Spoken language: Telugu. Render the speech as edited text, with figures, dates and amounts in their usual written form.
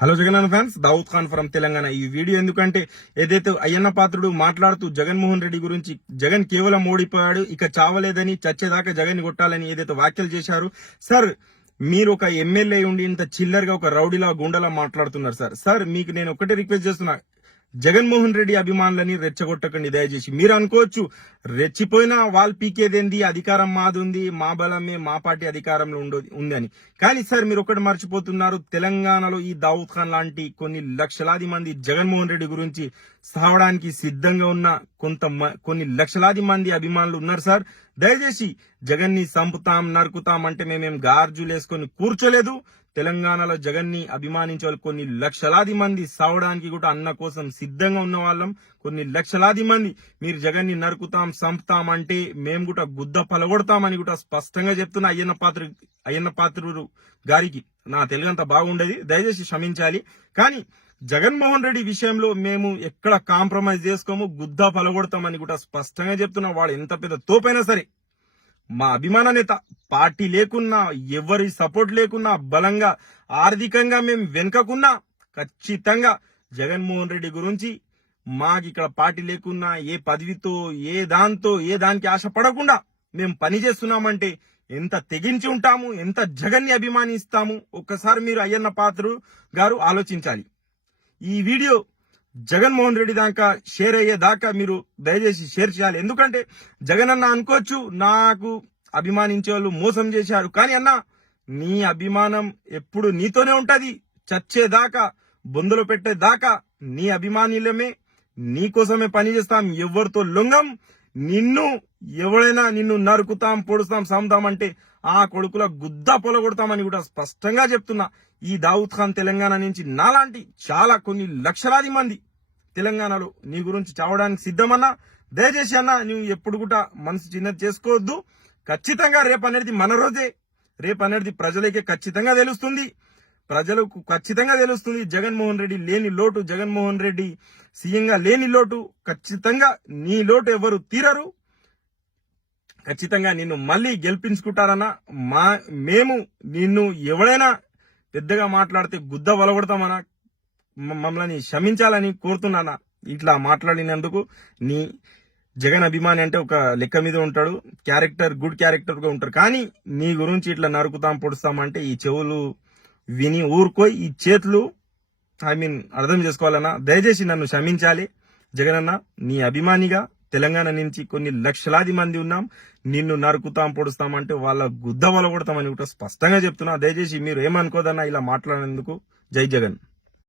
Hello Jagan fans, Dawood Khan from Telangana. ఈ వీడియో ఎందుకంటే ఏదైతే అయ్యన్న పాత్రుడు మాట్లాడుతూ జగన్మోహన్ రెడ్డి గురించి జగన్ కేవలం ఓడిపోయాడు, ఇక చావలేదని, చచ్చేదాకా జగన్ కొట్టాలని ఏదైతే వ్యాఖ్యలు చేశారు సార్. మీరు ఒక ఎమ్మెల్యే ఉండి ఇంత చిల్లర్గా ఒక రౌడీలా గుండెలా మాట్లాడుతున్నారు సార్. మీకు నేను ఒకటే రిక్వెస్ట్ చేస్తున్నా, జగన్మోహన్ రెడ్డి అభిమానులని రెచ్చగొట్టకండి దయచేసి. మీరు అనుకోవచ్చు రెచ్చిపోయినా వాళ్ళు పీకేదేంది, అధికారం మాదుంది, మా బలమే, మా పార్టీ అధికారంలో ఉంది అని. కానీ సార్ మీరు ఒకటి మర్చిపోతున్నారు, తెలంగాణలో ఈ దావుద్ ఖాన్ లాంటి కొన్ని లక్షలాది మంది జగన్మోహన్ రెడ్డి గురించి సావడానికి సిద్ధంగా ఉన్న కొన్ని లక్షలాది మంది అభిమానులు ఉన్నారు సార్. దయచేసి జగన్ ని సంపుతాం, నరుకుతాం అంటే మేమేం గార్జులేసుకొని కూర్చోలేదు. తెలంగాణలో జగన్ ని అభిమానించే వాళ్ళు కొన్ని లక్షలాది మంది సావడానికి కూడా అన్న కోసం సిద్ధంగా ఉన్న వాళ్ళం. కొన్ని లక్షలాది మంది మీరు జగన్ ని నరుకుతాం, సంపుతాం అంటే మేము కూడా గుద్ద పలగొడతామని కూడా స్పష్టంగా చెప్తున్న అయ్యన్న పాత్రుడు గారికి. నా తెలుగంత బాగుండేది, దయచేసి క్షమించాలి. కానీ జగన్మోహన్ రెడ్డి విషయంలో మేము ఎక్కడ కాంప్రమైజ్ చేసుకోము, గుద్ద పలగొడతామని కూడా స్పష్టంగా చెప్తున్నా. వాడు ఎంత పెద్ద తోపైనా సరే, మా అభిమాన నేత, పార్టీ లేకున్నా, ఎవరి సపోర్ట్ లేకున్నా, బలంగా ఆర్థికంగా మేము వెనుకకున్నా, ఖచ్చితంగా జగన్మోహన్ రెడ్డి గురించి మాకు ఇక్కడ పార్టీ లేకున్నా, ఏ పదవితో, ఏ దానికి ఆశపడకుండా మేము పని చేస్తున్నామంటే ఎంత తెగించి ఉంటాము, ఎంత జగన్ని అభిమానిస్తాము ఒక్కసారి మీరు అయ్యన్న పాత్రుడు గారు ఆలోచించాలి. ఈ వీడియో జగన్మోహన్ రెడ్డి దాకా షేర్ అయ్యేదాకా మీరు దయచేసి షేర్ చేయాలి. ఎందుకంటే జగన్ అన్న అనుకోవచ్చు నాకు అభిమానించే వాళ్ళు మోసం చేశారు, కానీ అన్న నీ అభిమానం ఎప్పుడు నీతోనే ఉంటది. చచ్చేదాకా, బొందలు పెట్టేదాకా నీ అభిమానులమే, నీ కోసమే పనిచేస్తాం, ఎవరితో లొంగం. ఎవరైనా నిన్ను నరుకుతాం, పొడుస్తాం, సంతామంటే ఆ కొడుకుల గుద్ద పొలగొడతామని కూడా స్పష్టంగా చెప్తున్నా. ఈ దావుద్ ఖాన్ తెలంగాణ నుంచి నాలాంటి చాలా కొన్ని లక్షలాది మంది తెలంగాణలో నీ గురించి చావడానికి సిద్ధమన్నా. దయచేసి అన్న నువ్వు ఎప్పుడు కూడా మనసు చిన్నది చేసుకోవద్దు. ఖచ్చితంగా రేపు అనేది మన రోజే, రేపు అనేది ప్రజలకే ఖచ్చితంగా తెలుస్తుంది, ప్రజలకు ఖచ్చితంగా తెలుస్తుంది. జగన్మోహన్ రెడ్డి లేని లోటు, జగన్మోహన్ రెడ్డి సీఎంగా లేని లోటు, ఖచ్చితంగా నీ లోటు ఎవరు తీరరు. ఖచ్చితంగా నిన్ను మళ్ళీ గెలిపించుకుంటారన్నా. మేము నిన్ను ఎవడైనా పెద్దగా మాట్లాడితే గుద్ద వలగొడతామన్నా. మమ్మల్ని క్షమించాలని కోరుతున్నానా ఇట్లా మాట్లాడినందుకు. నీ జగన్ అభిమాని అంటే ఒక లెక్క మీద ఉంటాడు, గుడ్ క్యారెక్టర్ గా ఉంటారు. కానీ నీ గురించి ఇట్లా నరుకుతాం, పొడుస్తామంటే ఈ చెవులు విని ఊరుకోయి, ఈ చేతులు అర్థం చేసుకోవాలన్నా. దయచేసి నన్ను క్షమించాలి జగనన్న. నీ అభిమానిగా తెలంగాణ నుంచి కొన్ని లక్షలాది మంది ఉన్నాం. నిన్ను నరుకుతాం, పొడుస్తామంటే వాళ్ళ గుద్ద వలగొడతామని కూడా స్పష్టంగా చెప్తున్నా. దయచేసి మీరు ఏమనుకోదన్నా ఇలా మాట్లాడేందుకు. జై జగన్.